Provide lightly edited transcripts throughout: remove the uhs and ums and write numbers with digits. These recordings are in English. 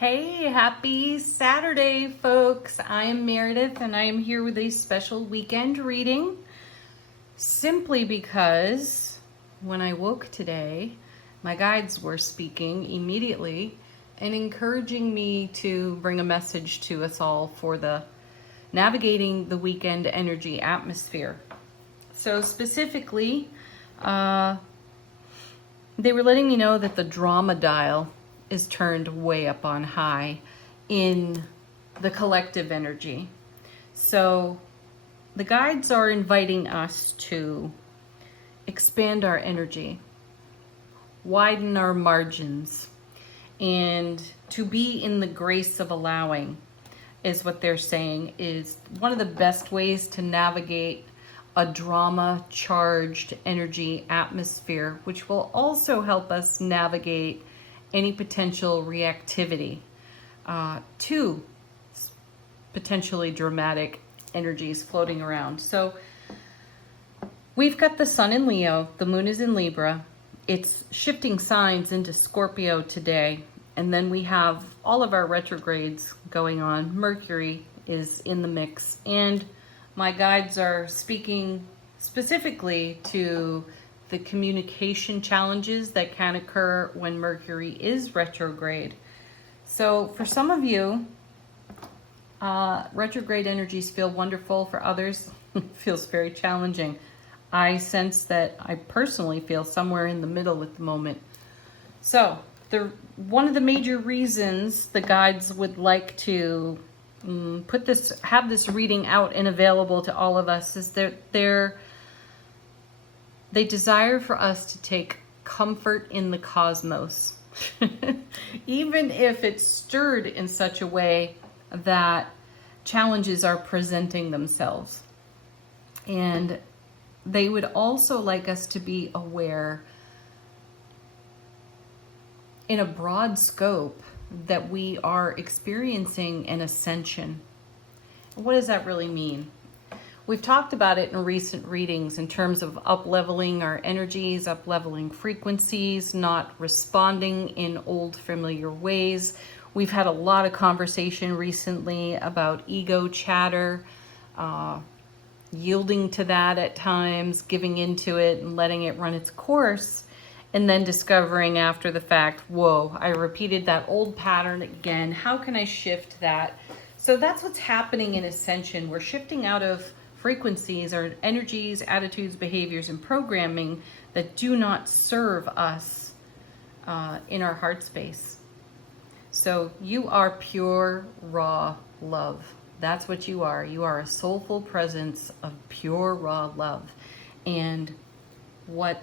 Hey, happy Saturday, folks. I'm Meredith and I am here with a special weekend reading simply because when I woke today, my guides were speaking immediately and encouraging me to bring a message to us all for the navigating the weekend energy atmosphere. So specifically, they were letting me know that the drama dial is turned way up on high in the collective energy. So the guides are inviting us to expand our energy, widen our margins, and to be in the grace of allowing is what they're saying is one of the best ways to navigate a drama charged energy atmosphere, which will also help us navigate any potential reactivity to potentially dramatic energies floating around. So we've got the sun in Leo, the moon is in Libra, it's shifting signs into Scorpio today, and then we have all of our retrogrades going on. Mercury is in the mix, and my guides are speaking specifically to the communication challenges that can occur when Mercury is retrograde. So for some of you, retrograde energies feel wonderful. For others, it feels very challenging. I sense that I personally feel somewhere in the middle at the moment. So one of the major reasons the guides would like to have this reading out and available to all of us is that they desire for us to take comfort in the cosmos, even if it's stirred in such a way that challenges are presenting themselves. And they would also like us to be aware in a broad scope that we are experiencing an ascension. What does that really mean? We've talked about it in recent readings in terms of up-leveling our energies, up-leveling frequencies, not responding in old familiar ways. We've had a lot of conversation recently about ego chatter, yielding to that at times, giving into it and letting it run its course, and then discovering after the fact, whoa, I repeated that old pattern again. How can I shift that? So that's what's happening in Ascension. We're shifting out of frequencies or energies, attitudes, behaviors, and programming that do not serve us in our heart space. So you are pure, raw love. That's what you are. You are a soulful presence of pure, raw love. And what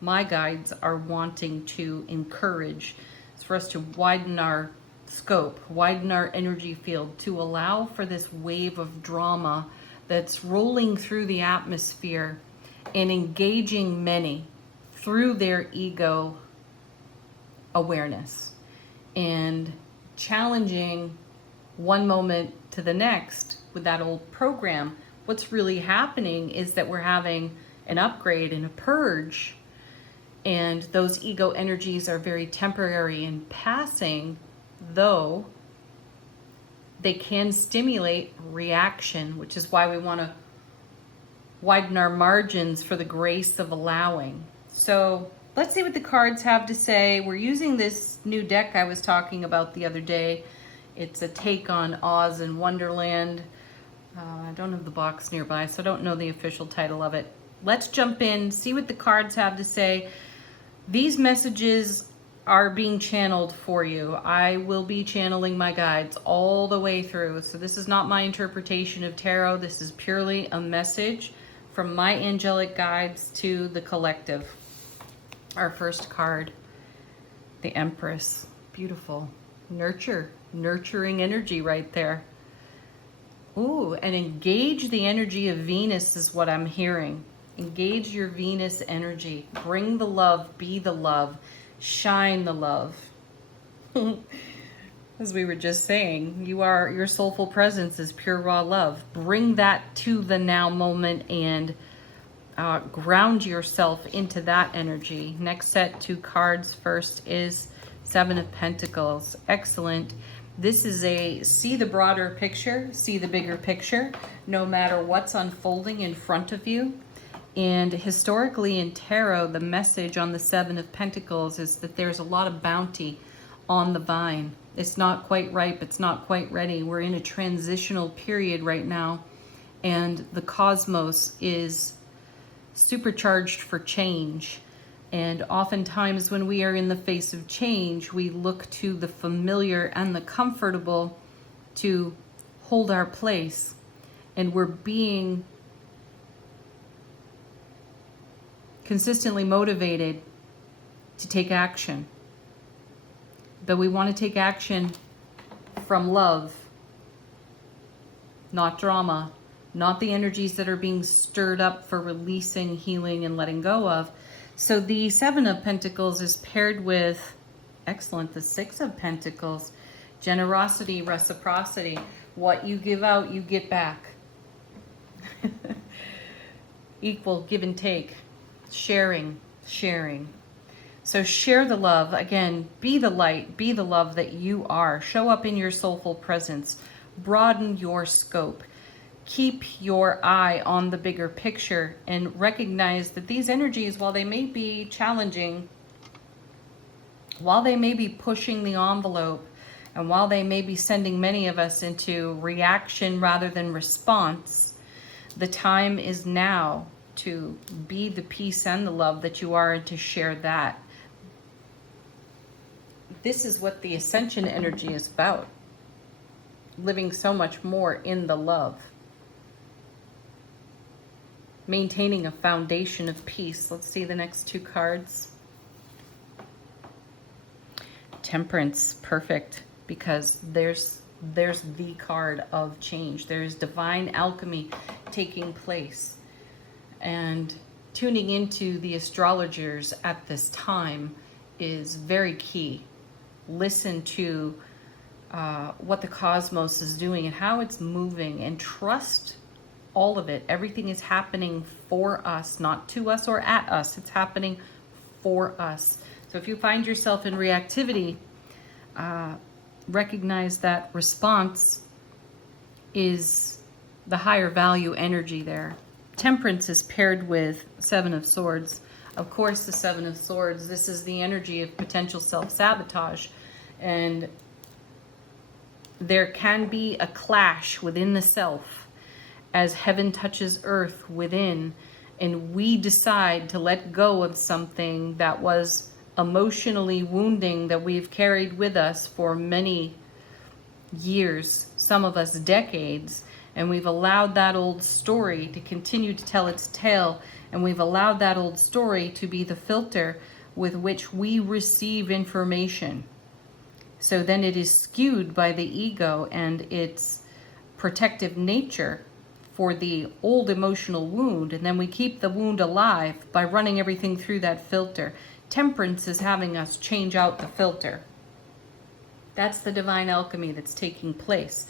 my guides are wanting to encourage is for us to widen our scope, widen our energy field, to allow for this wave of drama that's rolling through the atmosphere and engaging many through their ego awareness and challenging one moment to the next with that old program. What's really happening is that we're having an upgrade and a purge, and those ego energies are very temporary and passing, though they can stimulate reaction, which is why we want to widen our margins for the grace of allowing. So let's see what the cards have to say. We're using this new deck I was talking about the other day. It's a take on Oz and Wonderland. I don't have the box nearby, so I don't know the official title of it. Let's jump in, see what the cards have to say. These messages are being channeled for you. I will be channeling my guides all the way through. So this is not my interpretation of tarot. This is purely a message from my angelic guides to the collective. Our first card, the Empress. Beautiful. Nurturing energy right there. Ooh, and engage the energy of Venus is what I'm hearing. Engage your Venus energy. Bring the love, be the love. Shine the love. As we were just saying, your soulful presence is pure raw love. Bring that to the now moment and ground yourself into that energy. Next set, 2 cards. First is Seven of Pentacles. Excellent. This is a see the broader picture, see the bigger picture, no matter what's unfolding in front of you. And historically in tarot, the message on the Seven of Pentacles is that there's a lot of bounty on the vine. It's not quite ripe. It's not quite ready. We're in a transitional period right now. And the cosmos is supercharged for change. And oftentimes when we are in the face of change, we look to the familiar and the comfortable to hold our place. And we're being consistently motivated to take action. But we want to take action from love, not drama, not the energies that are being stirred up for releasing, healing, and letting go of. So the Seven of Pentacles is paired with, excellent, the Six of Pentacles. Generosity, reciprocity. What you give out, you get back. Equal give and take. Sharing. So share the love. Again, be the light, be the love that you are. Show up in your soulful presence. Broaden your scope. Keep your eye on the bigger picture and recognize that these energies, while they may be challenging, while they may be pushing the envelope, and while they may be sending many of us into reaction rather than response, the time is now to be the peace and the love that you are and to share that. This is what the ascension energy is about. Living so much more in the love. Maintaining a foundation of peace. Let's see the next two cards. Temperance, perfect, because there's the card of change. There's divine alchemy taking place. And tuning into the astrologers at this time is very key. Listen to what the cosmos is doing and how it's moving, and trust all of it. Everything is happening for us, not to us or at us. It's happening for us. So if you find yourself in reactivity, recognize that response is the higher value energy there. Temperance is paired with Seven of Swords. Of course, the Seven of Swords, this is the energy of potential self-sabotage. And there can be a clash within the self as heaven touches earth within, and we decide to let go of something that was emotionally wounding that we've carried with us for many years, some of us decades, and we've allowed that old story to continue to tell its tale, and we've allowed that old story to be the filter with which we receive information. So then it is skewed by the ego and its protective nature for the old emotional wound, and then we keep the wound alive by running everything through that filter. Temperance is having us change out the filter. That's the divine alchemy that's taking place.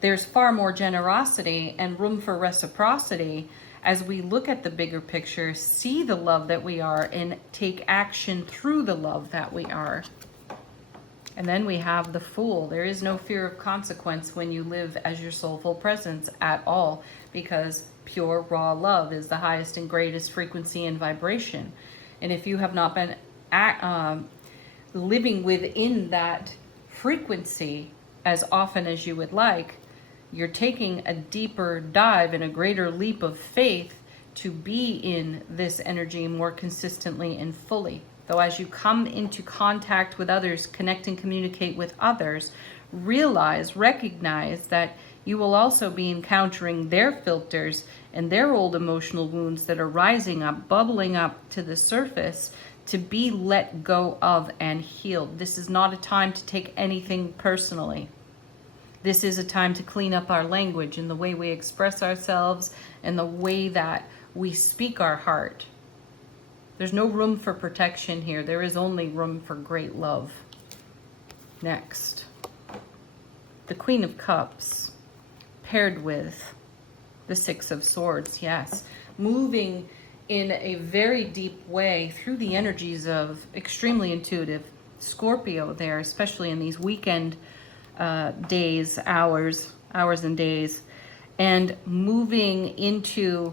There's far more generosity and room for reciprocity as we look at the bigger picture, see the love that we are, and take action through the love that we are. And then we have the Fool. There is no fear of consequence when you live as your soulful presence at all, because pure, raw love is the highest and greatest frequency and vibration. And if you have not been living within that frequency as often as you would like, you're taking a deeper dive and a greater leap of faith to be in this energy more consistently and fully. Though as you come into contact with others, connect and communicate with others, recognize that you will also be encountering their filters and their old emotional wounds that are rising up, bubbling up to the surface to be let go of and healed. This is not a time to take anything personally. This is a time to clean up our language and the way we express ourselves and the way that we speak our heart. There's no room for protection here. There is only room for great love. Next, the Queen of Cups, paired with the Six of Swords. Yes, moving in a very deep way through the energies of extremely intuitive, Scorpio there, especially in these weekend days, hours and days, and moving into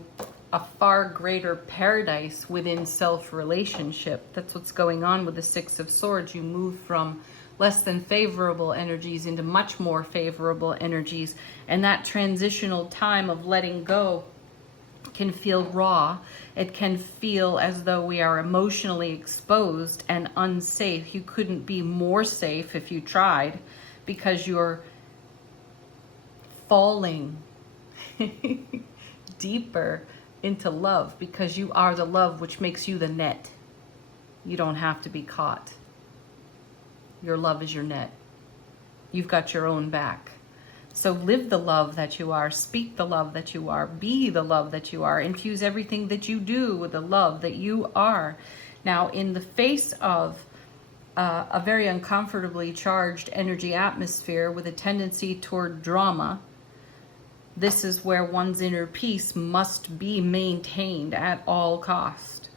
a far greater paradise within self-relationship. That's what's going on with the Six of Swords. You move from less than favorable energies into much more favorable energies, and that transitional time of letting go can feel raw. It can feel as though we are emotionally exposed and unsafe. You couldn't be more safe if you tried, because you're falling deeper into love, because you are the love, which makes you the net. You don't have to be caught. Your love is your net. You've got your own back. So live the love that you are, speak the love that you are, be the love that you are, infuse everything that you do with the love that you are. Now, in the face of a very uncomfortably charged energy atmosphere with a tendency toward drama, this is where one's inner peace must be maintained at all cost.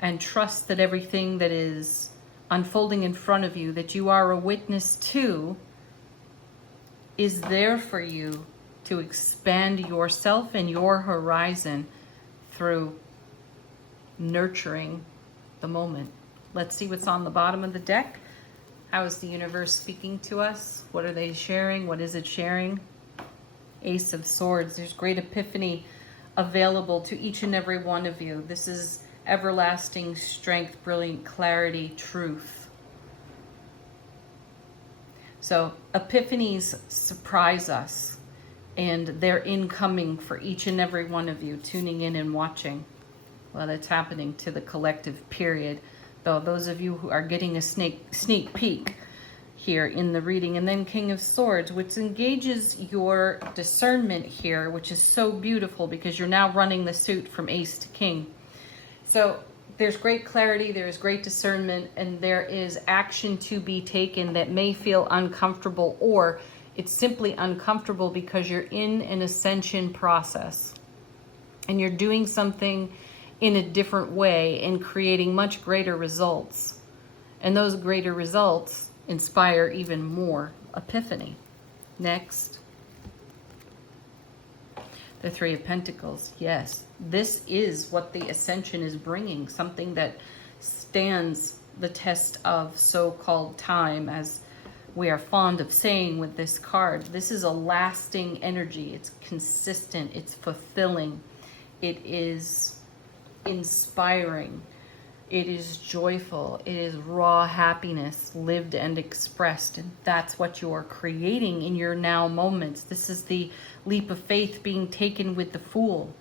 And trust that everything that is unfolding in front of you, that you are a witness to, is there for you to expand yourself and your horizon through nurturing the moment. Let's see what's on the bottom of the deck. How is the universe speaking to us? What are they sharing? What is it sharing? Ace of Swords. There's great epiphany available to each and every one of you. This is everlasting strength, brilliant clarity, truth. So epiphanies surprise us, and they're incoming for each and every one of you tuning in and watching. Well, it's happening to the collective period, though those of you who are getting a sneak peek here in the reading. And then King of Swords, which engages your discernment here, which is so beautiful because you're now running the suit from Ace to King. So there's great clarity, there's great discernment, and there is action to be taken that may feel uncomfortable, or it's simply uncomfortable because you're in an ascension process and you're doing something in a different way and creating much greater results. And those greater results inspire even more epiphany. Next, the Three of Pentacles. Yes, this is what the ascension is bringing, something that stands the test of so-called time, as we are fond of saying with this card. This is a lasting energy. It's consistent. It's fulfilling. It is inspiring. It is joyful. It is raw happiness lived and expressed. And that's what you're creating in your now moments. This is the leap of faith being taken with the Fool.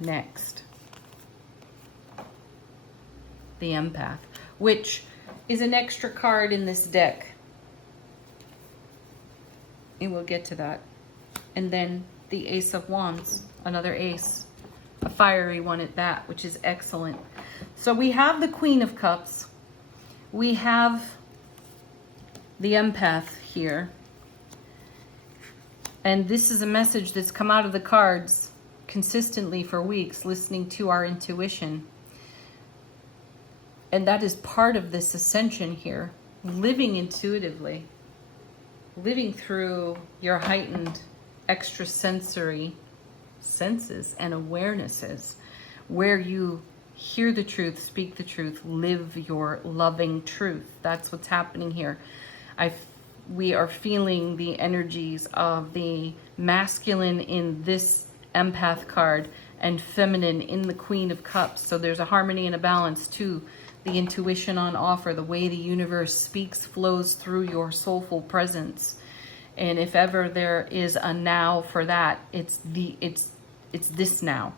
Next, the Empath, which is an extra card in this deck. And we'll get to that. And then the Ace of Wands, another ace. A fiery one at that, which is excellent. So we have the Queen of Cups. We have the Empath here. And this is a message that's come out of the cards consistently for weeks, listening to our intuition. And that is part of this ascension here. Living intuitively. Living through your heightened extrasensory senses and awarenesses, where you hear the truth, speak the truth, live your loving truth. That's what's happening here. We are feeling the energies of the masculine in this Empath card and feminine in the Queen of Cups. So there's a harmony and a balance to the intuition on offer. The way the universe speaks flows through your soulful presence. And if ever there is a now for that, it's this now.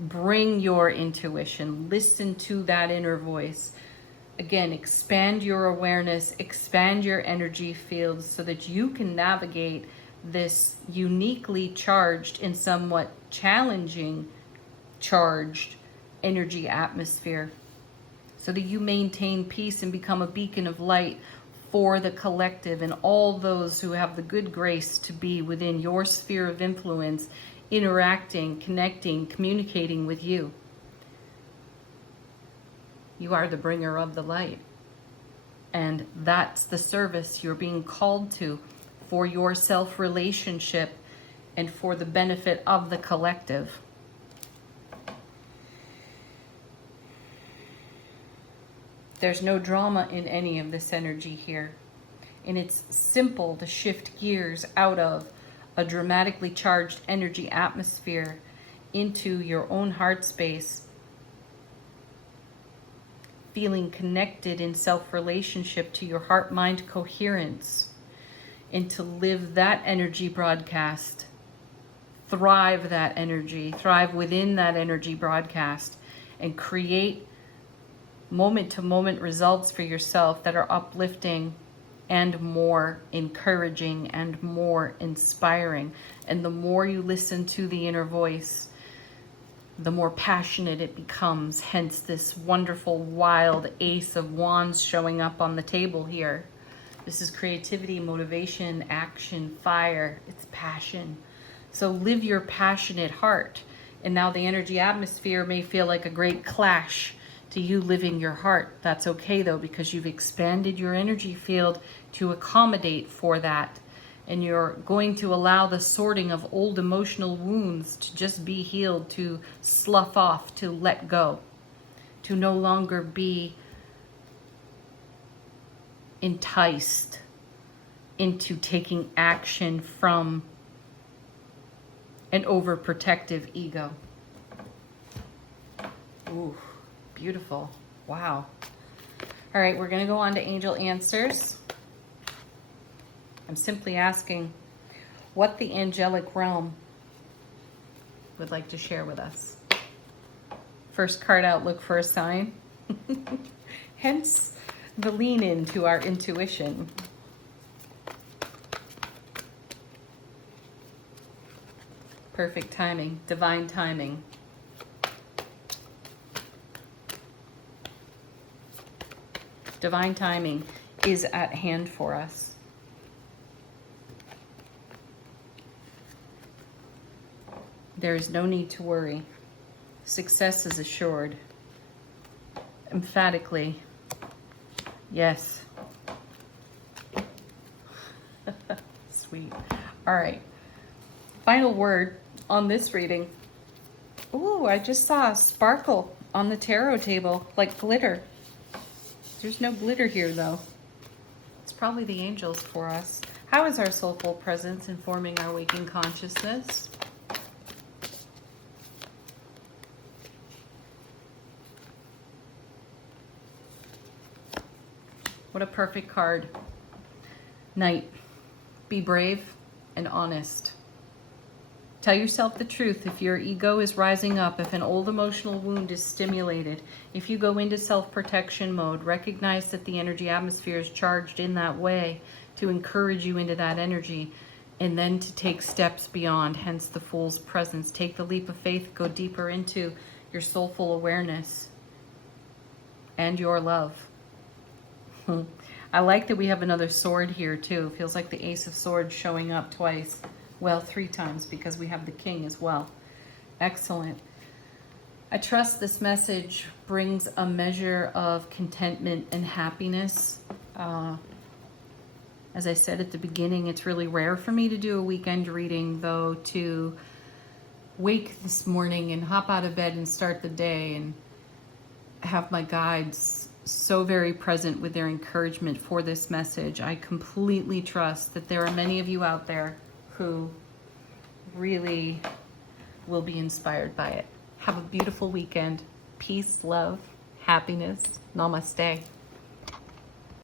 Bring your intuition. Listen to that inner voice. Again, expand your awareness, expand your energy fields so that you can navigate this uniquely charged and somewhat challenging charged energy atmosphere, so that you maintain peace and become a beacon of light for the collective and all those who have the good grace to be within your sphere of influence, interacting, connecting, communicating with you. You are the bringer of the light. And that's the service you're being called to for your self-relationship and for the benefit of the collective. There's no drama in any of this energy here. And it's simple to shift gears out of a dramatically charged energy atmosphere into your own heart space, feeling connected in self-relationship to your heart-mind coherence, and to live that energy broadcast, thrive that energy, thrive within that energy broadcast, and create moment-to-moment results for yourself that are uplifting and more encouraging and more inspiring. And the more you listen to the inner voice, the more passionate it becomes. Hence this wonderful, wild Ace of Wands showing up on the table here. This is creativity, motivation, action, fire. It's passion. So live your passionate heart. And now the energy atmosphere may feel like a great clash to you living your heart. That's okay though, because you've expanded your energy field to accommodate for that. And you're going to allow the sorting of old emotional wounds to just be healed, to slough off, to let go, to no longer be enticed into taking action from an overprotective ego. Ooh, beautiful. Wow. All right, we're going to go on to angel answers. I'm simply asking what the angelic realm would like to share with us. First card out, look for a sign. Hence the lean into our intuition. Perfect timing, divine timing. Divine timing is at hand for us. There is no need to worry. Success is assured. Emphatically, yes. Sweet. All right. Final word on this reading. Ooh, I just saw a sparkle on the tarot table, like glitter. There's no glitter here, though. It's probably the angels for us. How is our soulful presence informing our waking consciousness? What a perfect card. Knight. Be brave and honest. Tell yourself the truth if your ego is rising up, if an old emotional wound is stimulated. If you go into self-protection mode, recognize that the energy atmosphere is charged in that way to encourage you into that energy, and then to take steps beyond, hence the Fool's presence. Take the leap of faith, go deeper into your soulful awareness and your love. I like that we have another sword here too. Feels like the Ace of Swords showing up twice. Well, 3 times, because we have the King as well. Excellent. I trust this message brings a measure of contentment and happiness. As I said at the beginning, it's really rare for me to do a weekend reading, though, to wake this morning and hop out of bed and start the day and have my guides so very present with their encouragement for this message. I completely trust that there are many of you out there who really will be inspired by it. Have a beautiful weekend. Peace, love, happiness. Namaste.